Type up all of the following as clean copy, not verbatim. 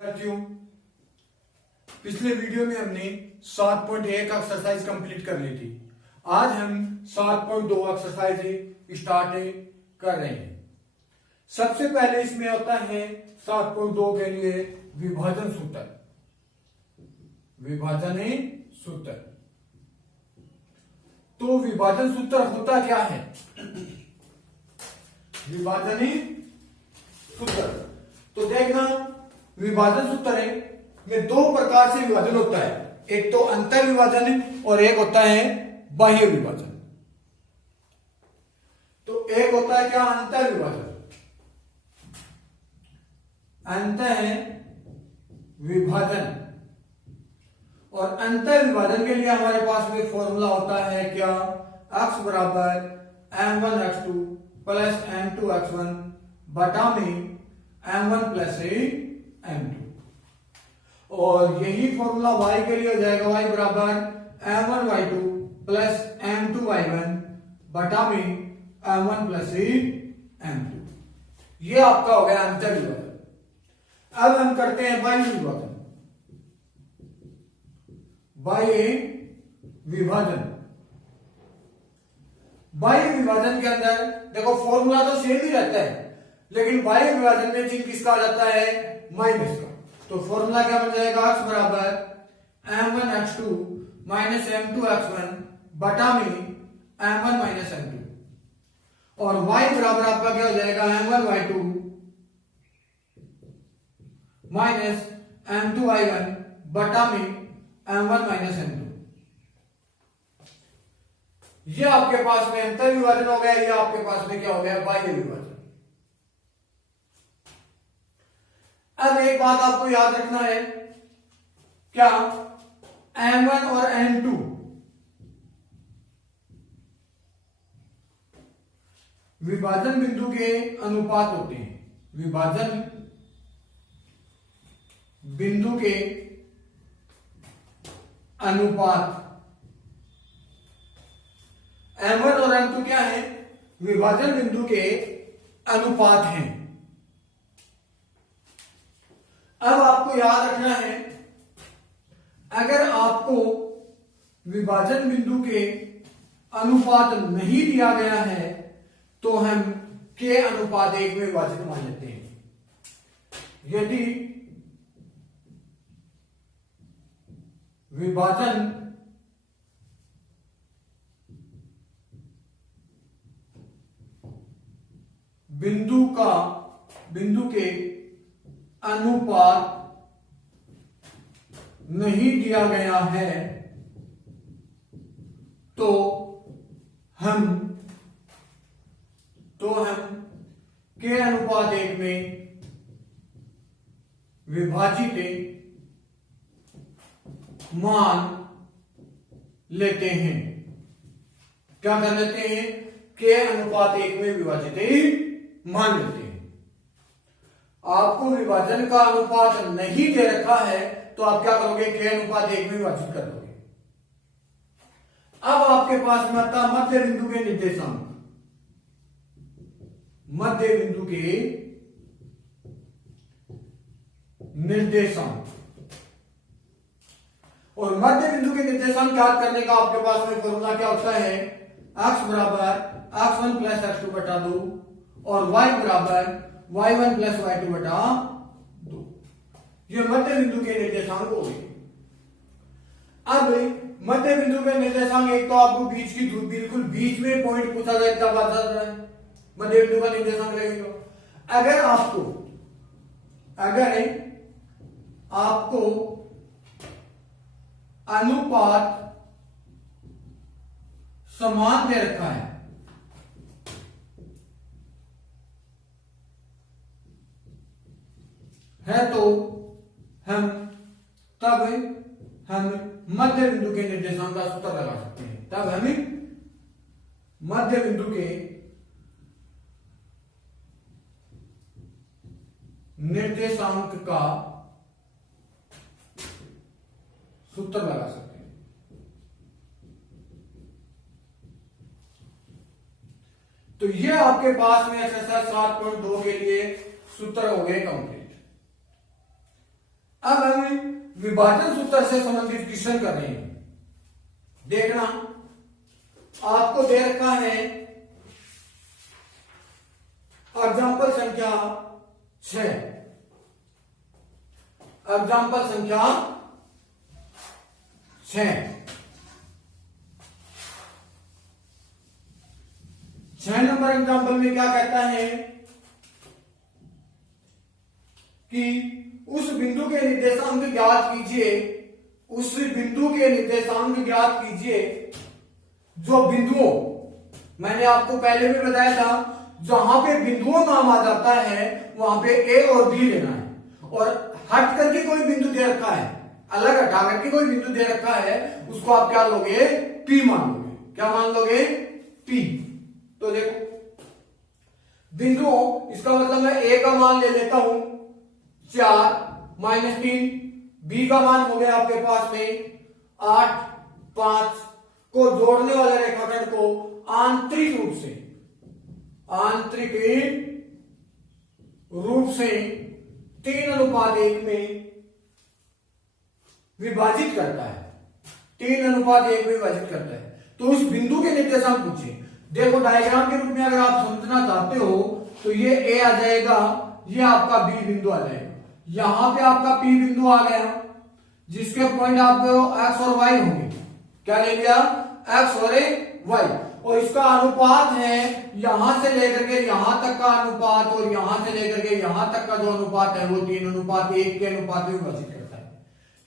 साथियों, पिछले वीडियो में हमने 7.1 एक्सरसाइज कंप्लीट कर ली थी। आज हम 7.2 एक्सरसाइज स्टार्ट कर रहे हैं। सबसे पहले इसमें होता है 7.2 के लिए विभाजन सूत्र। विभाजन सूत्र, तो विभाजन सूत्र होता क्या है? विभाजन सूत्र, तो देखना, विभाजन सूत्र है में दो प्रकार से विभाजन होता है। एक तो अंतर विभाजन और एक होता है बाह्य विभाजन। तो एक होता है क्या? अंतर विभाजन। अंतर विभाजन, और अंतर विभाजन के लिए हमारे पास में फॉर्मूला होता है क्या? x बराबर m1x2 प्लस m2x1 बटा में m1 प्लस m2, और यही फॉर्मूला y के लिए हो जाएगा y बराबर m1y2 प्लस m2y1 बटा में m1 प्लस m2। ये आपका हो गया अंतर विभाजन। अब हम करते हैं बाह्य विभाजन। बाह्य विभाजन, बाह्य विभाजन के अंदर देखो फॉर्मूला तो सेम ही रहता है, लेकिन बाह्य विभाजन में चिन्ह किसका आ जाता है? माइनस का। तो फॉर्मूला क्या बन जाएगा? x बराबर m1x2 माइनस m2x1 बटा में m1 माइनस m2, और y बराबर आपका क्या हो जाएगा? m1y2 माइनस m2y1 बटा में m1 माइनस m2। ये आपके पास में अंतर विभाजन हो गया। ये आपके पास में क्या हो गया? बाह्य विभाजन। अब एक बात आपको याद रखना है, क्या? m1 और m2 विभाजन बिंदु के अनुपात होते हैं। विभाजन बिंदु के अनुपात। m1 और m2 क्या है? विभाजन बिंदु के अनुपात हैं। अब आपको याद रखना है, अगर आपको विभाजन बिंदु के अनुपात नहीं दिया गया है तो हम k अनुपात 1 में विभाजित मान लेते हैं। यदि विभाजन बिंदु के अनुपात नहीं दिया गया है तो हम k अनुपात 1 में विभाजित मान लेते हैं। क्या कर लेते हैं? k अनुपात 1 में विभाजित मान लेते हैं। आपको विभाजन का अनुपात नहीं दे रखा है तो आप क्या करोगे? k अनुपात 1 में विभाजित कर दोगे। अब आपके पास में आता मध्य बिंदु के निर्देशांक। मध्य बिंदु के निर्देशांक, और मध्य बिंदु के निर्देशांक ज्ञात करने का आपके पास में फॉर्मूला क्या होता है? x बराबर x1 प्लस x2 बटा 2 और y बराबर y1 प्लस y2 बटा 2। ये मध्य बिंदु के निर्देशांक हो गए। अब मध्य बिंदु के निर्देशांक, एक तो आपको बीच की दूरी, बिल्कुल बीच में पॉइंट पूछा जाए तब आता है मध्य बिंदु का निर्देशांक लगेगा। अगर आपको अनुपात समान दे रखा है तो हम मध्य बिंदु के निर्देशांक का सूत्र लगा सकते हैं। तब हमें मध्य बिंदु के निर्देशांक का सूत्र लगा सकते हैं। तो ये आपके पास में एक्सरसाइज 7.2 के लिए सूत्र हो गए कंप्लीट। अब हम विभाजन सूत्र से संबंधित क्वेश्चन कर रहे हैं। देखना, आपको दे रखा है एग्जाम्पल संख्या 6। एग्जाम्पल संख्या 6 नंबर एग्जाम्पल में क्या कहता है कि उस बिंदु के निर्देशांक ज्ञात कीजिए, उस बिंदु के निर्देशांक ज्ञात कीजिए जो बिंदुओं, मैंने आपको पहले भी बताया था, जहां पे बिंदुओं नाम आ जाता है वहां पे ए और बी लेना है, और हट करके कोई बिंदु दे रखा है, अलग हटा करके कोई बिंदु दे रखा है, उसको आप क्या लोगे, पी मान लोगे। क्या मान लोगे, पी। तो देखो बिंदुओं, इसका मतलब मैं ए का मान ले लेता हूं 4 -3, बी का मान हो गया आपके पास में 8 5 को जोड़ने वाले रेखाखंड को आंतरिक रूप से 3:1 में विभाजित करता है। 3:1 में विभाजित करता है। तो उस बिंदु के निर्देशांक पूछिए। देखो डायग्राम के रूप में अगर आप समझना चाहते हो तो ये ए आ जाएगा, ये आपका बी बिंदु आ जाएगा, यहां पे आपका पी बिंदु आ गया, जिसके पॉइंट आपको एक्स और वाई होंगे। क्या ले लिया, एक्स और वाई, और इसका अनुपात है यहां से लेकर के यहां तक का अनुपात, और यहां से लेकर के यहां तक का जो अनुपात है वो 3:1 के अनुपात में विभाजित करता है।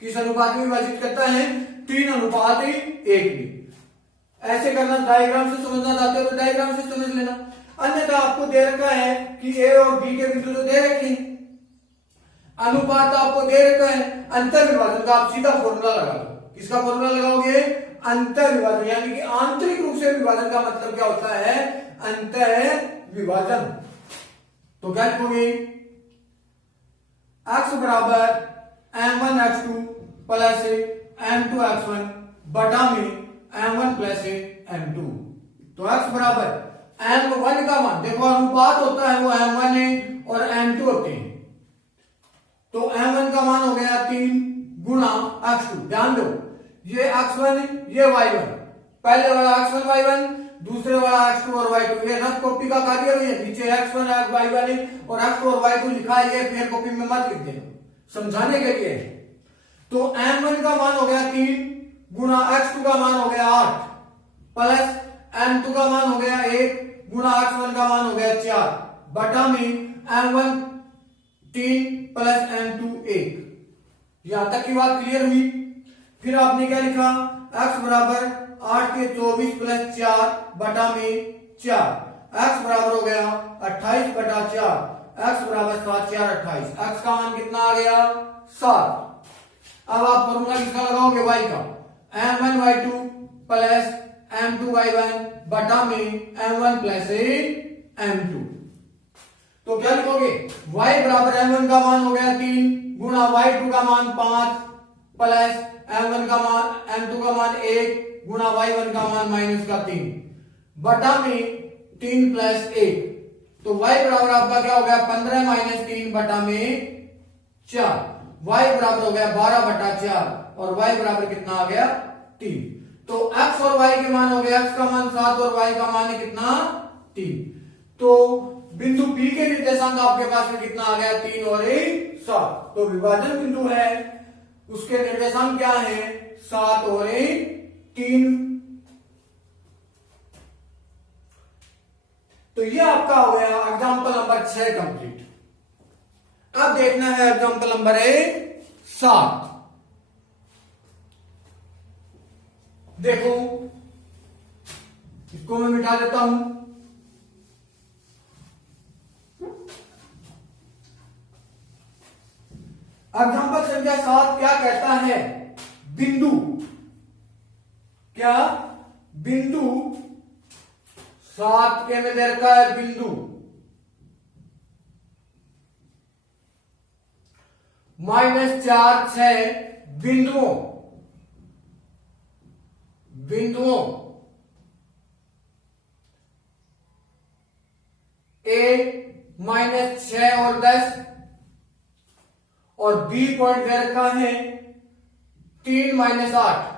किस अनुपात में विभाजित करता है, 3:1 में। ऐसे करना, डायग्राम से समझना चाहते हो तो डायग्राम से समझ लेना, अन्यथा आपको दे रखा है कि ए और बी के बिंदु तो दे रखे हैं, अनुपात आपको दे रखा है, अंतर विभाजन का आप सीधा फॉर्मूला लगा दो। किसका फॉर्मूला लगाओगे, अंतर विभाजन, यानी कि आंतरिक रूप से विभाजन का मतलब क्या होता है, अंतर विभाजन। तो क्या लिखोगे, x बराबर m1 x2 plus m2 x1 बटा में m1 प्लस m2। तो x बराबर m1 का मान, देखो अनुपात होता है वो m1 है और m2 होते हैं, तो m1 का मान हो गया 3 गुणा x2। ध्यान दो, ये x1 ये y1, पहले वाला x1 y1, दूसरे वाला x2 और y2, ये रफ कॉपी का कार्य है, नीचे x1 y1 और x2 और y2 लिखा है, ये फिर कॉपी में मत लिख देना, समझाने के लिए। तो m1 का मान हो गया 3 गुणा x2 का मान हो गया 8 प्लस m2 का मान हो गया 1 गुणा x1 का मान हो गया 4 बटा में m1 3 प्लस m2 1। यहां तक की बात क्लियर हुई। फिर आपने क्या लिखा, x बराबर 8 के 24 प्लस 4 बटा में 4, x बराबर हो गया 28 बटा 4, x बराबर 7 4 28, x का मान कितना आ गया 7। अब आप फॉर्मूला किसका लगाओगे, y का, m1 y2 plus m2 y1 बटा में m1 प्लस m2। तो क्या लिखोगे, y बराबर m1 का मान हो गया 3 गुणा y2 का मान 5 प्लस m1 का मान m2 का मान 1 गुणा y1 का मान -3 बटा में 3 प्लस 1। तो y बराबर आपका क्या हो गया 15 - 3 बटा में 4, y बराबर हो गया 12 बटा 4 और y बराबर कितना आ गया 3। तो x और y के मान हो गया, x का मान 7 और y का मान है कितना 3। तो बिंदु P के निर्देशांक आपके पास में कितना आ गया 3 और 7। तो विभाजन बिंदु है, उसके निर्देशांक क्या है 7 और 3। तो ये आपका हो गया एग्जाम्पल नंबर 6 कंप्लीट। अब देखना है एग्जाम्पल नंबर 7। देखो इसको मैं मिटा देता हूं। एग्जाम्पल संख्या 7 क्या कहता है, बिंदु, क्या बिंदु 7 के में दे रखा है बिंदु -4 6 बिंदुओं A -6 और 10 और बी पॉइंट दे रखा है 3-8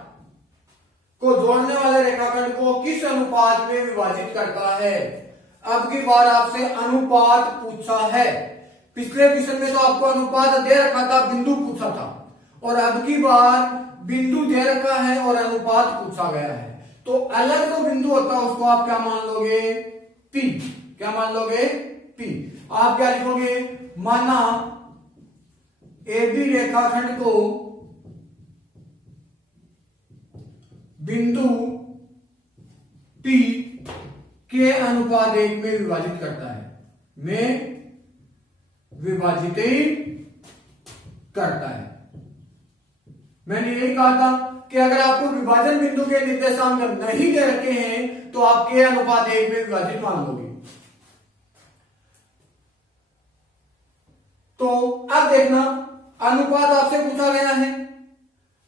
को जोड़ने वाले रेखाखंड को किस अनुपात में विभाजित करता है। अब की बार आपसे अनुपात पूछा है। पिछले क्वेश्चन में तो आपको अनुपात दे रखा था, बिंदु पूछा था, और अब की बार बिंदु दे रखा है और अनुपात पूछा गया है। तो अलग जो बिंदु होता है उसको आप क्या मान लोगे, P। क्या मान लोगे, P। आप क्या लिखोगे, माना AB रेखाखंड को बिंदु P के अनुपात 1 में विभाजित करता है, विभाजित करता है। मैंने यही कहा था कि अगर आपको विभाजन बिंदु के निर्देशांक नहीं दे रखे हैं तो आप के अनुपात 1 में विभाजित मान लोगे। तो अब देखना, अनुपात आपसे पूछा गया है,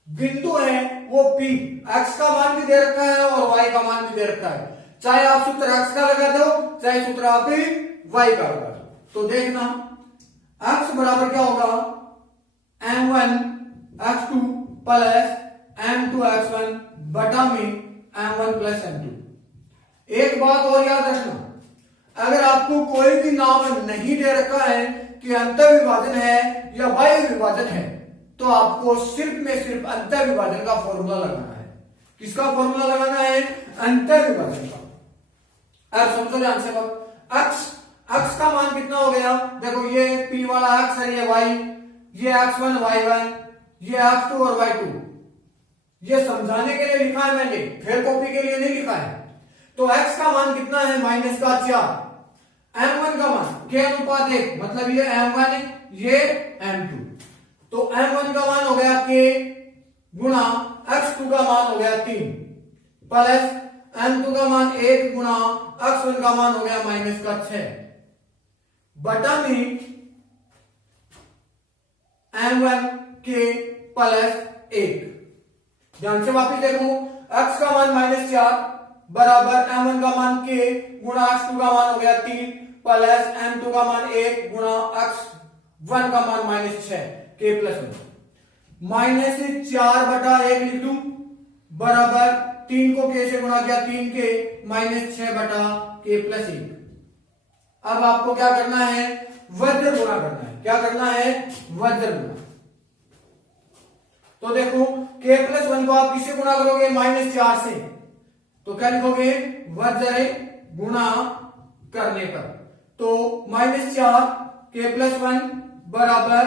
बिंदु है वो P, x का मान भी दे रखा है और y का मान भी दे रखा है। चाहे आप सूत्र x का लगा दो, चाहे सूत्र आप y का लगा दो। तो देखना x बराबर क्या होगा, m1 x2 plus m2 x1 बटा में m1 प्लस m2। एक बात और याद रखना, अगर आपको कोई भी नाम नहीं दे रखा है कि अंतर विभाजन है या बाह्य विभाजन है, तो आपको सिर्फ में सिर्फ अंतर विभाजन का फॉर्मूला लगाना है। किसका फॉर्मूला लगाना है, अंतर विभाजन का। अब समझो ध्यान से, x का मान कितना हो गया, देखो ये p वाला x है, ये y, ये x1 y1, ये x2 और y2। ये समझाने के लिए लिखा है मैंने, फिर कॉपी के लिए नहीं लिखा है। तो x का मान कितना है, -4। m1 का मान के अनुपात 1, मतलब ये m1 है, ये m2। तो m1 का मान हो गया k गुणा x2 का मान हो गया 3 प्लस m2 का मान 1 गुणा x1 का मान हो गया -6 बटा में m1 के प्लस 1। ध्यान से वापिस देखो, x का मान -4 बराबर m1 का मान k गुणा x2 का मान हो गया 3 प्लस m2 का मान 1 गुणा x1 का मान -6 k प्लस 1। -4 बटा 1 लिख दूं बराबर 3 को k से गुणा किया 3k -6 बटा k प्लस 1। अब आपको क्या करना है, वज्र गुणा करना है। क्या करना है, वज्र गुणा। तो देखो k प्लस 1 को आप किससे गुणा करोगे, -4 से। तो क्या लिखोगे, वज्र गुणा करने पर। तो -4 k प्लस 1 बराबर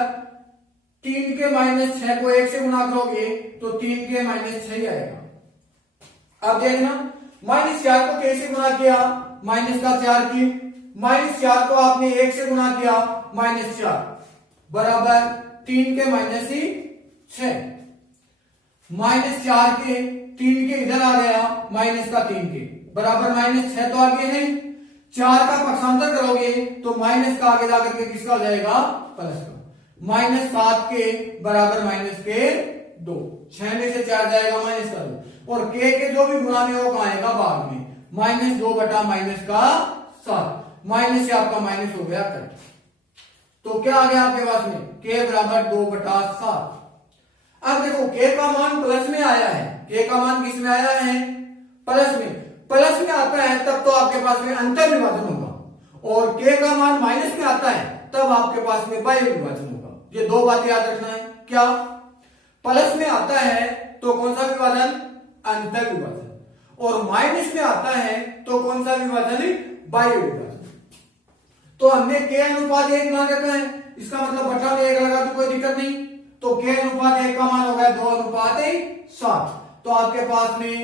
3 के -6 को 1 से गुणा करोगे तो 3 के -6 आएगा। अब देखना, -4 को k से गुणा किया, -4 की, -4 को आपने 1 से गुणा किया, -4 बराबर 3 के -6। -4 के 3 के इधर आ गया, -3 के बराबर -6 तो आगे है। 4 का पक्षांतर करोगे तो माइनस का आगे जाकर के किसका हो जाएगा, प्लस का। -7 के बराबर -2, 6 में से 4 जाएगा -2, और k के जो भी गुणा में वो कहां आएगा, बाद में। -2 बटा -7, माइनस से आपका माइनस हो गया कट। तो क्या आ गया आपके पास में, k बराबर 2 बटा 7। अब देखो k का मान प्लस में आया है, k का मान किस में आया है, प्लस में। प्लस में आता है तब तो आपके पास में अंतर विभाजन होगा, और k का मान माइनस में आता है तब आपके पास में बाह्य विभाजन होगा। ये दो बातें याद रखना है। क्या, प्लस में आता है तो कौन सा विभाजन, अंतर विभाजन, और माइनस में आता है तो कौन सा विभाजन, बाह्य विभाजन। तो हमने k अनुपात 1 मान रखा है, इसका मतलब बटा में 1 लगा तो कोई दिक्कत नहीं। तो k अनुपात 1 का मान हो गया 2:7। तो आपके पास में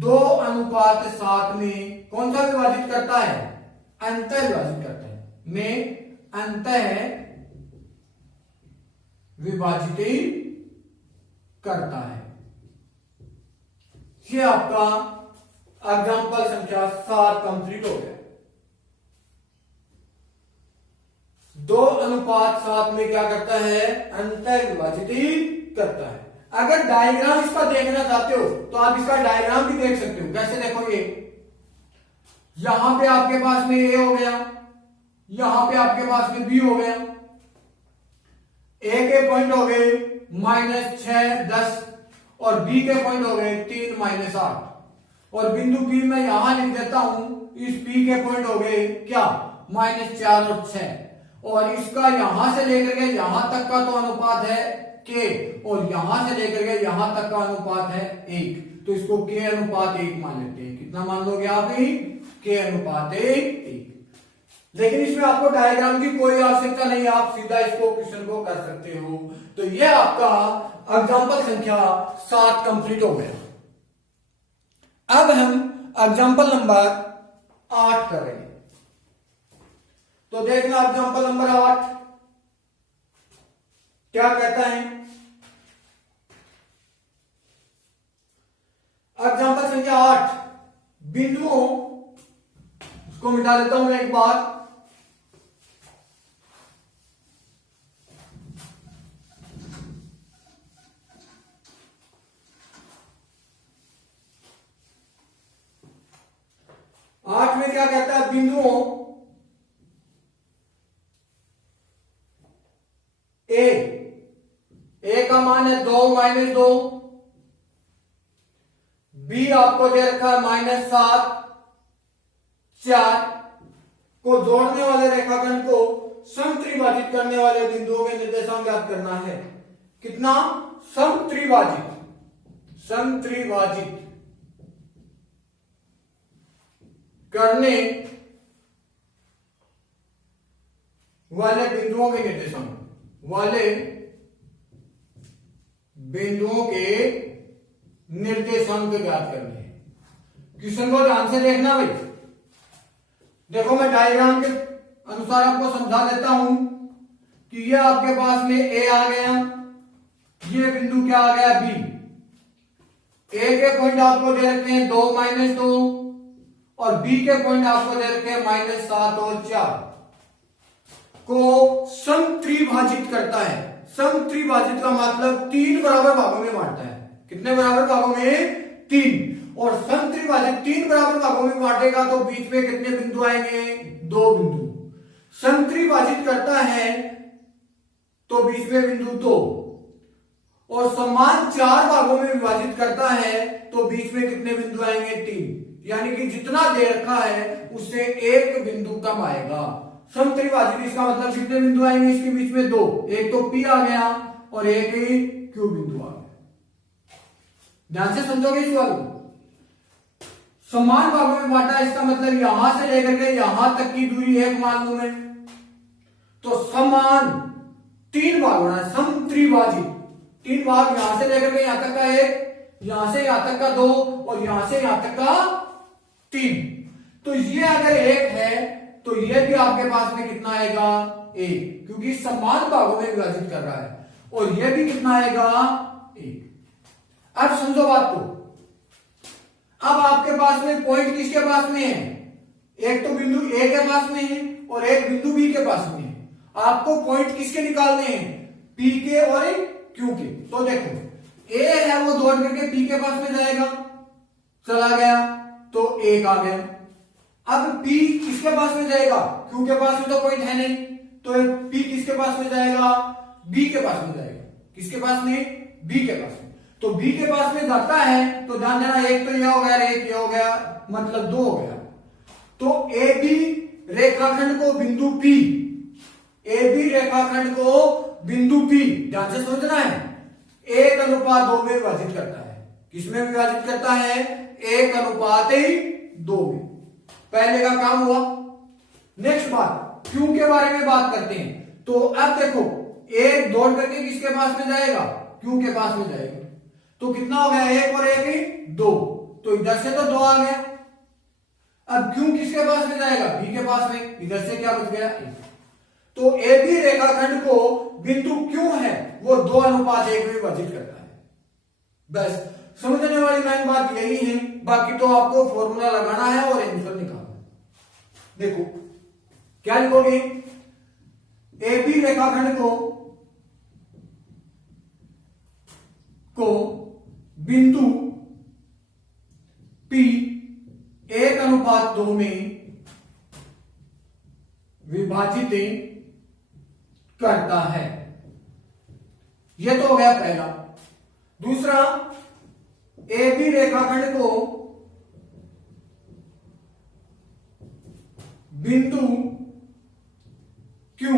2:7 में कौन सा विभाजित करता है, अंतर विभाजित करता है, में अंतर विभाजित करता है। ये आपका एग्जाम्पल संख्या 7 कंप्लीट हो गया। 2:7 में क्या करता है, अंतर विभाजित करता है। अगर डायग्राम इसका देखना चाहते हो तो आप इसका डायग्राम भी देख सकते हो। कैसे, देखो ये यहां पे आपके पास में ए हो गया, यहां पे आपके पास में बी हो गया। ए के पॉइंट हो गए -6, 10 और बी के पॉइंट हो गए 3, -8 और बिंदु बी में यहां लिख देता हूं, इस पी के पॉइंट हो गए क्या -4 और 6 और इसका यहां से लेकर के यहां तक का तो अनुपात है के और यहां से लेकर के यहां तक का अनुपात है 1, तो इसको के अनुपात 1 मान लेते हैं। कितना मान लोगे आप ही? के अनुपात 1। लेकिन इसमें आपको डायग्राम की कोई आवश्यकता नहीं है, आप सीधा इसको क्वेश्चन को कर सकते हो। तो ये आपका एग्जांपल संख्या 7 कंप्लीट हो गया। अब हम एग्जांपल नंबर 8 कर रहे हैं। तो देखना एग्जांपल नंबर 8 क्या कहता है। एग्जांपल संख्या 8 बिंदुओं, इसको मिटा देता हूं मैं एक बार। आठ में क्या कहता है, बिंदुओं ए का मान है 2, -2, बी आपको दे रखा है -7, 4 को जोड़ने वाले रेखाखंड को समत्रिभाजित करने वाले बिंदुओं के निर्देशांक ज्ञात करना है। कितना? समत्रिभाजित करने वाले बिंदुओं के निर्देशांक ज्ञात करने हैं। क्वेश्चन को ध्यान से देखना भाई। देखो मैं डायग्राम के अनुसार आपको समझा देता हूं कि ये आपके पास में ए आ गया, ये बिंदु क्या आ गया बी। ए के पॉइंट आपको दे रखे हैं 2, -2 और बी के पॉइंट आपको दे रखे हैं -7 और 4 को समत्रिभाजित करता है। समत्रिभाजित का मतलब 3 बराबर भागों में बांटता है। कितने बराबर भागों में? 3। और समत्रिभाजित 3 बराबर भागों में बांटेगा तो बीच में कितने बिंदु आएंगे? 2 बिंदु। समत्रिभाजित करता है तो बीच में बिंदु 2 और समान 4 भागों में विभाजित करता है तो बीच में कितने बिंदु आएंगे? 3। यानी कि जितना दे रखा है उससे 1 बिंदु कम आएगा। समत्रिभाजित इसका मतलब कितने बिंदु आएंगे इसके बीच में? 2। एक तो P आ गया और एक ही Q बिंदु आ गया। ध्यान से समझोगे इस वाले को। समान भागों में बांटा, इसका मतलब यहां से लेकर के यहां तक की दूरी 1 मान लू मैं, तो समान 3 भाग होना है। समत्रिभाजित 3 भाग, यहां से लेकर के यहां तक का 1, यहां से यहां तक का 2 और यहां से यहां तक का 3। तो ये अगर 1 है तो ये भी आपके पास में कितना आएगा? 1, क्योंकि समान भागों में विभाजित कर रहा है। और ये भी कितना आएगा? 1। अब समझो बात को। अब आपके पास में पॉइंट किसके पास में है? एक तो बिंदु ए के पास में है और एक बिंदु बी के पास में है। आपको पॉइंट किसके निकालने हैं? पी के और क्यू के। तो देखो ए है वो दौड़ करके पी के पास में जाएगा, चला गया तो 1 आ गया। अब P किसके पास में जाएगा? Q के पास में तो पॉइंट है नहीं, तो P किसके पास में जाएगा? B के पास में जाएगा। किसके पास में? B के पास में। तो B के पास में जाता है तो ध्यान देना, एक तो यह हो गया, एक ये हो गया, मतलब 2 हो गया। तो AB रेखाखंड को बिंदु P, AB रेखाखंड को बिंदु P ध्यान से समझना है 1:2 में विभाजित करता है। किसमें विभाजित करता है? 1:2 में। पहले का काम हुआ। नेक्स्ट बात क्यू के बारे में बात करते हैं। तो अब देखो एक दौड़ करके किसके पास में जाएगा? क्यू के पास में जाएगा। तो कितना हो गया? 1 और 1 2, तो इधर से तो 2 आ गया। अब क्यू किसके पास में जाएगा? बी के पास में। इधर से क्या बच गया? 1। तो ए बी रेखाखंड को बिंदु क्यू है वो 2:1 में विभाजित करता है। बस समझने वाली मेन बात यही है। बाकी तो आपको फॉर्मूला लगाना है और आंसर निकालना है। देखो क्या लिखोगे? ए बी रेखाखंड को बिंदु P 1:2 में विभाजित करता है। ये तो हो गया पहला। दूसरा, ए बी रेखाखंड को बिंदु क्यू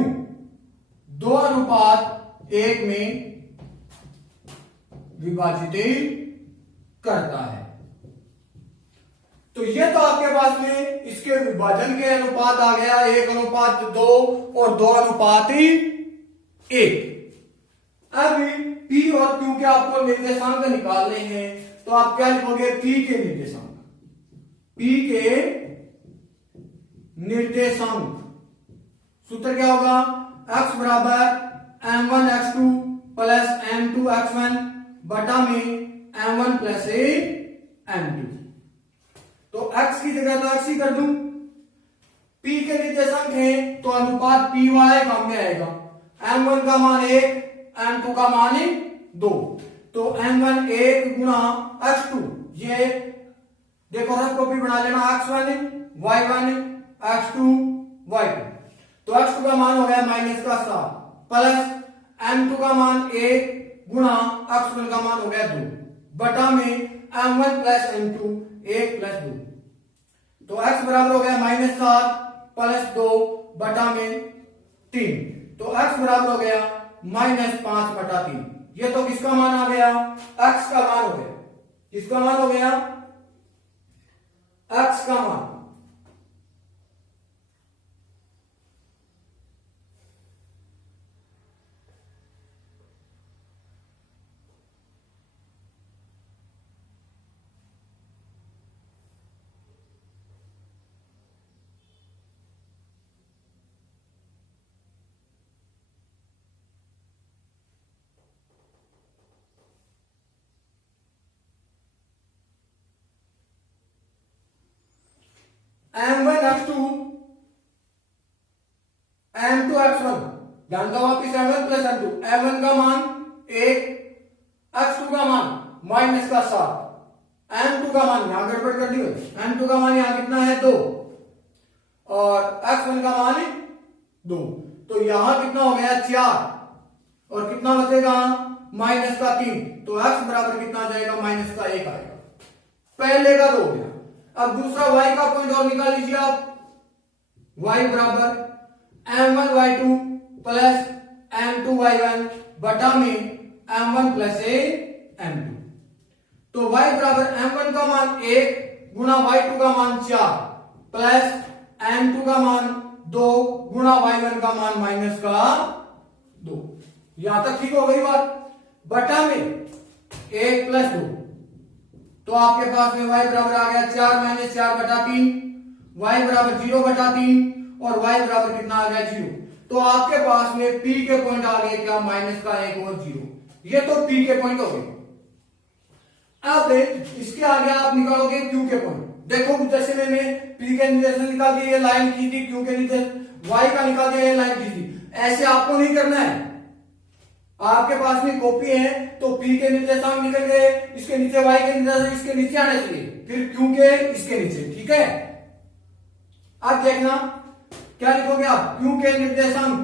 2:1 में विभाजित करता है। तो ये तो आपके पास में इसके विभाजन के अनुपात आ गया 1:2 और 2:1। अब P और Q के आपको निर्देशांक निकालने हैं, तो आप क्या लिखोगे? P के निर्देशांक, P के निर्देशांक सूत्र क्या होगा? x बराबर m1 x2 plus m2 x1 बटा में m1 प्लस m2। तो x की जगह तो x ही कर दूं। P के निर्देशांक है तो अनुपात पी वाई काम में आएगा। m1 का मान 1, m2 का मान 2, तो m1 1 गुणा x2, ये देखो रफ कॉपी बना लेना, x1 y1 x2 y2। तो x2 का मान हो गया -7 प्लस m2 का मान 1 गुणा x1 का मान हो गया 2 बटा में m1 प्लस m2 1 प्लस 2। तो x बराबर हो गया -7 प्लस 2 बटा में 3। तो x बराबर हो गया -5 बटा 3। ये तो किसका मान आ गया? x का मान हो गया। किसका मान हो गया? x का मान। m1 x2 m2 x1, ध्यान दो वापिस m1 प्लस m2, m1 का मान 1, x2 का मान -7, m2 का मान यहां गड़बड़ कर दी, m2 का मान यहां कितना है 2 और x1 का मान 2। तो यहां कितना हो गया 4 और कितना बचेगा -3। तो x बराबर कितना आ जाएगा? -1 आएगा। पहले का 2 हो गया। अब दूसरा y का पॉइंट और निकाल लीजिए आप। y बराबर m1 y2 plus m2 y1 बटा में m1 प्लस m2। तो y बराबर m1 का मान 1 गुणा y2 का मान 4 प्लस m2 का मान 2 गुणा y1 का मान -2। यहां तक ठीक हो गई बात। बटा में 1 प्लस 2, तो आपके पास में y बराबर आ गया 4 - 4 बटा 3, y बराबर 0 बटा 3 और y बराबर कितना आ गया 0। तो आपके पास में p के पॉइंट आ गए क्या? -1 और 0। ये तो p के पॉइंट हो गए। अब इसके आगे आप निकालोगे q के पॉइंट। देखो जैसे मैंने p के निर्देशांक निकाल दिए, ये लाइन की थी, q के निर्देशांक y का निकाल दिया, ये लाइन की थी। ऐसे आपको नहीं करना है। आपके पास में कॉपी है तो p के निर्देशांक निकल गए, इसके नीचे y के निर्देशांक इसके नीचे आने चाहिए, फिर q के इसके नीचे। ठीक है, अब देखना क्या लिखोगे आप? q के निर्देशांक,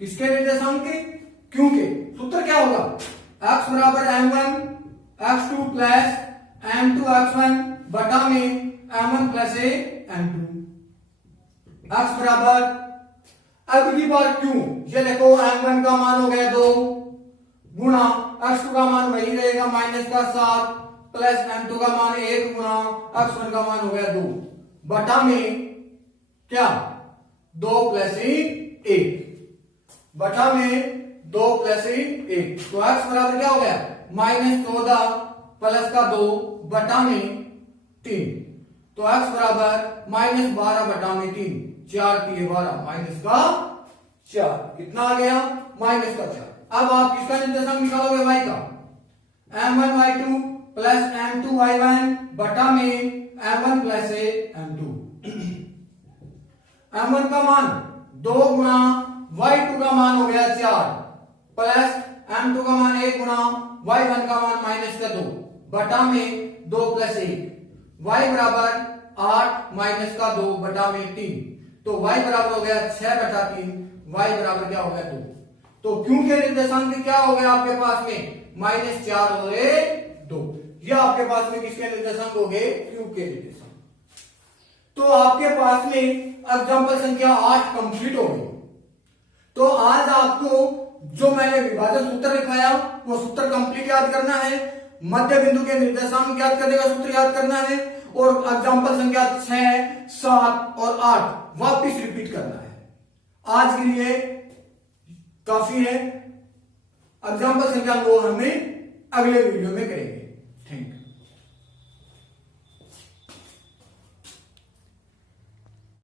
किसके निर्देशांक के? q के। सूत्र क्या होगा? x बराबर m1 x2 plus m2 x1 बटा में m1 प्लस m2। x बराबर अगली बार क्यों, ये देखो m1 का मान हो गया 2 गुणा x2 का मान वही रहेगा -7 प्लस m2 का मान 1 गुणा x1 का मान हो गया 2 बटा में क्या 2 प्लस 1 बटा में 2 प्लस 1। तो x बराबर क्या हो गया? -14 प्लस का 2 बटा में 3। तो x बराबर -12 बटा में 3, 4 3 12 -4। कितना आ गया? -4। अब आप किसका निर्देशांक निकालोगे? y का। m1 y2 plus m2 y1 बटा में m1 प्लस m2। m1 का मान 2 गुणा y2 का मान हो गया 4 प्लस m2 का मान 1 गुणा y1 का मान -2 बटा में 2 प्लस 1। y बराबर 8 -2 बटा में 3। तो y बराबर हो गया 6 बटा 3, y बराबर क्या हो गया 2। तो क्यू के निर्देशांक क्या हो गए आपके पास में -4 और 2, ये आपके पास में किसके निर्देशांक हो गए क्यू के निर्देशांक। तो आपके पास में एग्जांपल संख्या 8 कंप्लीट हो गई। तो आज आपको जो मैंने विभाजन सूत्र लिखाया वो सूत्र कंप्लीट याद करना है, मध्य बिंदु के निर्देशांक याद करने का सूत्र याद करना है, और एग्जांपल संख्या 6, 7 और 8 वापिस रिपीट करना है। आज के लिए काफी है। एग्जांपल संख्या 2 हमें अगले वीडियो में करेंगे। Thank you.